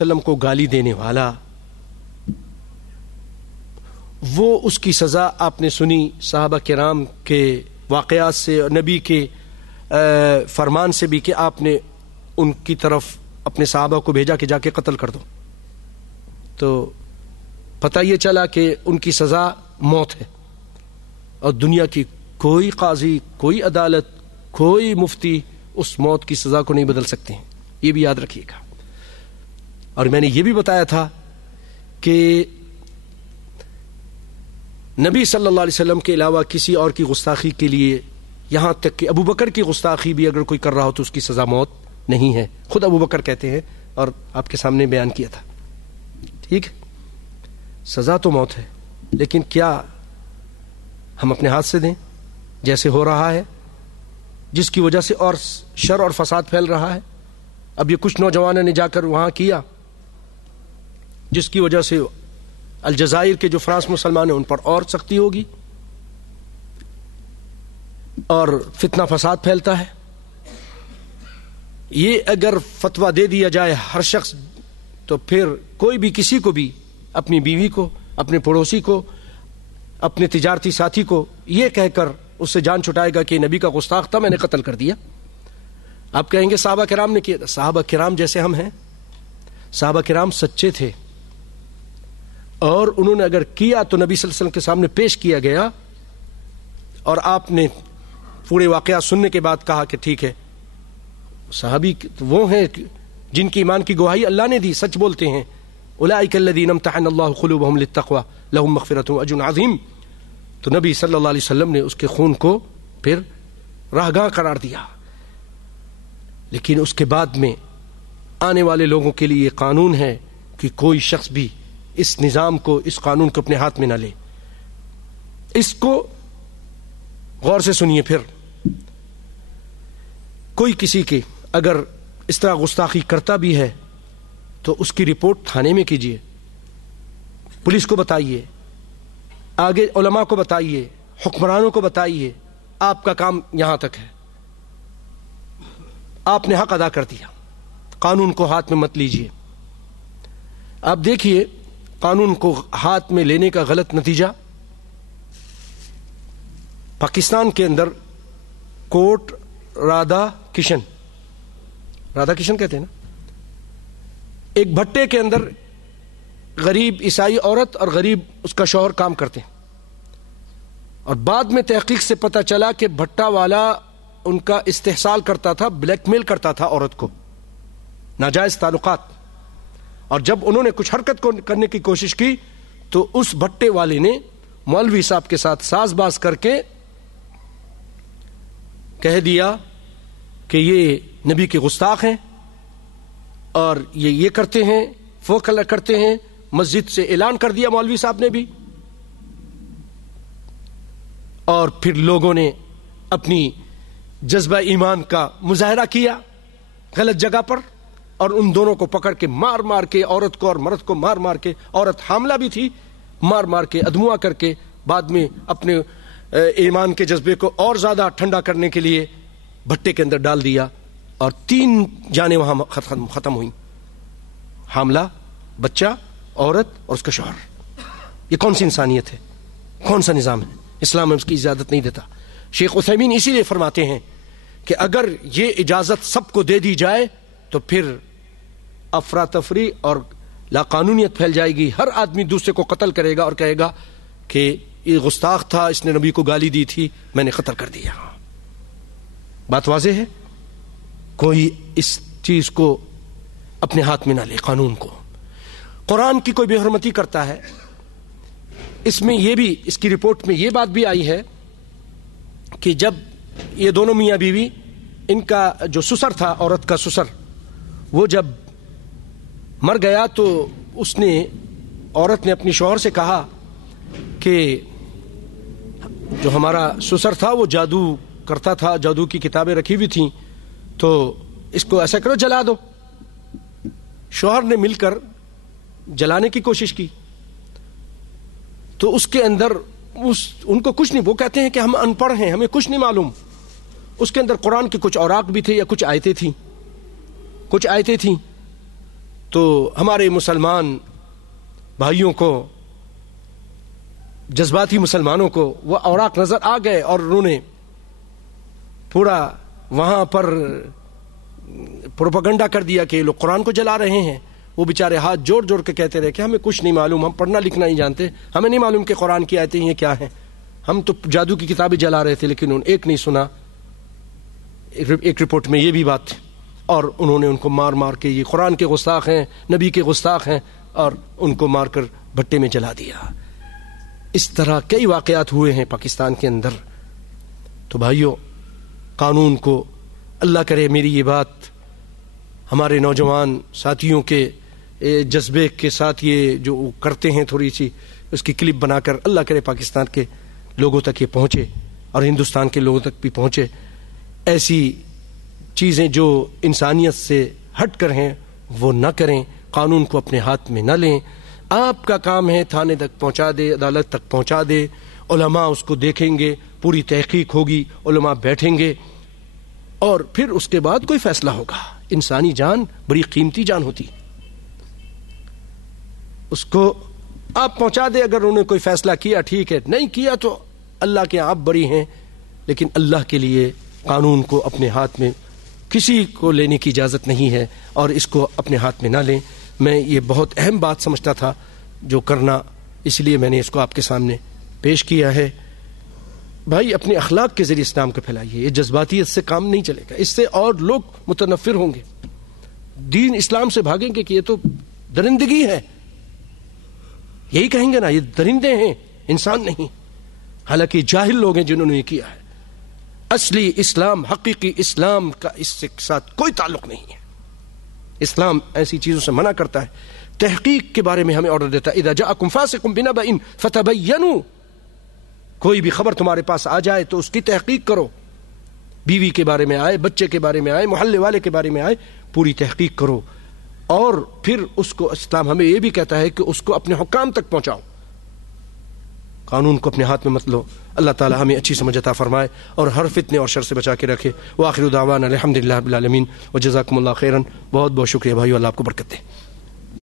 وسلم کو گالی دینے والا، وہ اس کی سزا آپ نے سنی صحابہ کرام کے واقعات سے اور نبی کے فرمان سے بھی کہ آپ نے ان کی طرف اپنے صحابہ کو بھیجا کہ جا کے قتل کر دو. تو پتہ یہ چلا کہ ان کی سزا موت ہے، اور دنیا کی کوئی قاضی، کوئی عدالت، کوئی مفتی اس موت کی سزا کو نہیں بدل سکتے ہیں. یہ بھی یاد رکھیے گا. اور میں نے یہ بھی بتایا تھا کہ نبی صلی اللہ علیہ وسلم کے علاوہ کسی اور کی گستاخی کے لیے، یہاں تک کہ ابو بکر کی گستاخی بھی اگر کوئی کر رہا ہو تو اس کی سزا موت نہیں ہے. خود ابو بکر کہتے ہیں، اور آپ کے سامنے بیان کیا تھا. ٹھیک ہے، سزا تو موت ہے، لیکن کیا ہم اپنے ہاتھ سے دیں جیسے ہو رہا ہے، جس کی وجہ سے اور شر اور فساد پھیل رہا ہے. اب یہ کچھ نوجوانوں نے جا کر وہاں کیا، جس کی وجہ سے الجزائر کے جو فرانس مسلمان ہیں ان پر اور سختی ہوگی اور فتنہ فساد پھیلتا ہے. یہ اگر فتویٰ دے دیا جائے ہر شخص، تو پھر کوئی بھی کسی کو بھی، اپنی بیوی کو، اپنے پڑوسی کو، اپنے تجارتی ساتھی کو یہ کہہ کر اس سے جان چھٹائے گا کہ نبی کا گستاخ تھا، میں نے قتل کر دیا. آپ کہیں گے صحابہ کرام نے کیا. صحابہ کرام جیسے ہم ہیں، صحابہ کرام سچے تھے، اور انہوں نے اگر کیا تو نبی صلی اللہ علیہ وسلم کے سامنے پیش کیا گیا، اور آپ نے پورے واقعات سننے کے بعد کہا کہ ٹھیک ہے. صحابی وہ ہیں جن کی ایمان کی گواہی اللہ نے دی، سچ بولتے ہیں. اولئک الذین امتحن اللہ قلوبہم للتقوی لہم مغفرۃ واجر عظیم. تو نبی صلی اللہ علیہ وسلم نے اس کے خون کو پھر راہگاہ قرار دیا. لیکن اس کے بعد میں آنے والے لوگوں کے لیے یہ قانون ہے کہ کوئی شخص بھی اس نظام کو، اس قانون کو اپنے ہاتھ میں نہ لے. اس کو غور سے سنیے. پھر کوئی کسی کے اگر اس طرح گستاخی کرتا بھی ہے تو اس کی رپورٹ تھانے میں کیجیے، پولیس کو بتائیے، آگے علماء کو بتائیے، حکمرانوں کو بتائیے. آپ کا کام یہاں تک ہے. آپ نے حق ادا کر دیا، قانون کو ہاتھ میں مت لیجیے. آپ دیکھیے قانون کو ہاتھ میں لینے کا غلط نتیجہ. پاکستان کے اندر کوٹ رادھا کشن کہتے ہیں نا، ایک بھٹے کے اندر غریب عیسائی عورت اور غریب اس کا شوہر کام کرتے ہیں، اور بعد میں تحقیق سے پتہ چلا کہ بھٹا والا ان کا استحصال کرتا تھا، بلیک میل کرتا تھا عورت کو، ناجائز تعلقات. اور جب انہوں نے کچھ حرکت کرنے کی کوشش کی تو اس بھٹے والے نے مولوی صاحب کے ساتھ ساز باز کر کے کہہ دیا کہ یہ نبی کے گستاخ ہیں، اور یہ کرتے ہیں، وہ کرتے ہیں. مسجد سے اعلان کر دیا مولوی صاحب نے بھی، اور پھر لوگوں نے اپنی جذبہ ایمان کا مظاہرہ کیا غلط جگہ پر، اور ان دونوں کو پکڑ کے مار مار کے، عورت کو اور مرد کو مار مار کے، عورت حاملہ بھی تھی، مار مار کے ادموا کر کے بعد میں اپنے ایمان کے جذبے کو اور زیادہ ٹھنڈا کرنے کے لیے بھٹے کے اندر ڈال دیا، اور 3 جانیں وہاں ختم ہوئیں، حاملہ، بچہ، عورت اور اس کا شوہر. یہ کون سی انسانیت ہے؟ کون سا نظام ہے؟ اسلام اس کی اجازت نہیں دیتا. شیخ عثیمین اسی لیے فرماتے ہیں کہ اگر یہ اجازت سب کو دے دی جائے تو پھر افراتفری اور لاقانونیت پھیل جائے گی. ہر آدمی دوسرے کو قتل کرے گا اور کہے گا کہ یہ گستاخ تھا، اس نے نبی کو گالی دی تھی، میں نے قتل کر دیا. بات واضح ہے. کوئی اس چیز کو اپنے ہاتھ میں نہ لے. قانون کو، قرآن کی کوئی بے حرمتی کرتا ہے. اس میں یہ بھی، اس کی رپورٹ میں یہ بات بھی آئی ہے کہ جب یہ دونوں میاں بیوی، ان کا جو سسر تھا، عورت کا سسر، وہ جب مر گیا تو اس نے، عورت نے اپنی شوہر سے کہا کہ جو ہمارا سسر تھا وہ جادو کرتا تھا، جادو کی کتابیں رکھی ہوئی تھیں، تو اس کو ایسا کرو جلا دو. شوہر نے مل کر جلانے کی کوشش کی تو اس کے اندر ان کو کچھ نہیں، وہ کہتے ہیں کہ ہم ان پڑھ ہیں، ہمیں کچھ نہیں معلوم. اس کے اندر قرآن کے کچھ اوراق بھی تھے یا کچھ آیتیں تھیں. تو ہمارے مسلمان بھائیوں کو، جذباتی مسلمانوں کو وہ اوراق نظر آ گئے اور انہوں نے پورا وہاں پر پروپیگنڈا کر دیا کہ یہ لوگ قرآن کو جلا رہے ہیں. وہ بیچارے ہاتھ جوڑ جوڑ کے کہتے رہے کہ ہمیں کچھ نہیں معلوم، ہم پڑھنا لکھنا نہیں جانتے، ہمیں نہیں معلوم کہ قرآن کی آیتیں یہ کیا ہیں، ہم تو جادو کی کتابیں جلا رہے تھے. لیکن انہوں نے ایک نہیں سنا. ایک رپورٹ میں یہ بھی بات تھی، اور انہوں نے ان کو مار مار کے، یہ قرآن کے گستاخ ہیں، نبی کے گستاخ ہیں، اور ان کو مار کر بھٹے میں جلا دیا. اس طرح کئی واقعات ہوئے ہیں پاکستان کے اندر. تو بھائیوں، قانون کو، اللہ کرے میری یہ بات ہمارے نوجوان ساتھیوں کے جذبے کے ساتھ یہ جو کرتے ہیں، تھوڑی سی اس کی کلپ بنا کر، اللہ کرے پاکستان کے لوگوں تک یہ پہنچے اور ہندوستان کے لوگوں تک بھی پہنچے. ایسی چیزیں جو انسانیت سے ہٹ کر ہیں وہ نہ کریں، قانون کو اپنے ہاتھ میں نہ لیں. آپ کا کام ہے تھانے تک پہنچا دے، عدالت تک پہنچا دے، علماء اس کو دیکھیں گے، پوری تحقیق ہوگی، علماء بیٹھیں گے اور پھر اس کے بعد کوئی فیصلہ ہوگا. انسانی جان بڑی قیمتی جان ہوتی، اس کو آپ پہنچا دے. اگر انہوں نے کوئی فیصلہ کیا ٹھیک ہے، نہیں کیا تو اللہ کے آپ بری ہیں. لیکن اللہ کے لیے قانون کو اپنے ہاتھ میں کسی کو لینے کی اجازت نہیں ہے، اور اس کو اپنے ہاتھ میں نہ لیں. میں یہ بہت اہم بات سمجھتا تھا جو کرنا، اس لیے میں نے اس کو آپ کے سامنے پیش کیا ہے. بھائی، اپنے اخلاق کے ذریعے اسلام کو پھیلائیے. یہ جذباتیت سے کام نہیں چلے گا، اس سے اور لوگ متنفر ہوں گے، دین اسلام سے بھاگیں گے کہ یہ تو درندگی ہے. یہی کہیں گے نا، یہ درندے ہیں، انسان نہیں. حالانکہ جاہل لوگ ہیں جنہوں نے یہ کیا ہے. اصلی اسلام، حقیقی اسلام کا اس کے ساتھ کوئی تعلق نہیں ہے. اسلام ایسی چیزوں سے منع کرتا ہے. تحقیق کے بارے میں ہمیں آرڈر دیتا ہے، اذا جاءکم فاسق بنبأ فتبینوا. کوئی بھی خبر تمہارے پاس آ جائے تو اس کی تحقیق کرو. بیوی کے بارے میں آئے، بچے کے بارے میں آئے، محلے والے کے بارے میں آئے، پوری تحقیق کرو. اور پھر اس کو، اسلام ہمیں یہ بھی کہتا ہے کہ اس کو اپنے حکام تک پہنچاؤ. قانون کو اپنے ہاتھ میں مت لو. اللہ تعالی ہمیں اچھی سمجھ عطا فرمائے اور ہر فتنے اور شر سے بچا کے رکھے. وآخر دعوانا الحمدللہ رب العالمین وجزاکم اللہ خیرا. بہت بہت شکریہ بھائیو، اللہ آپ کو برکت دے.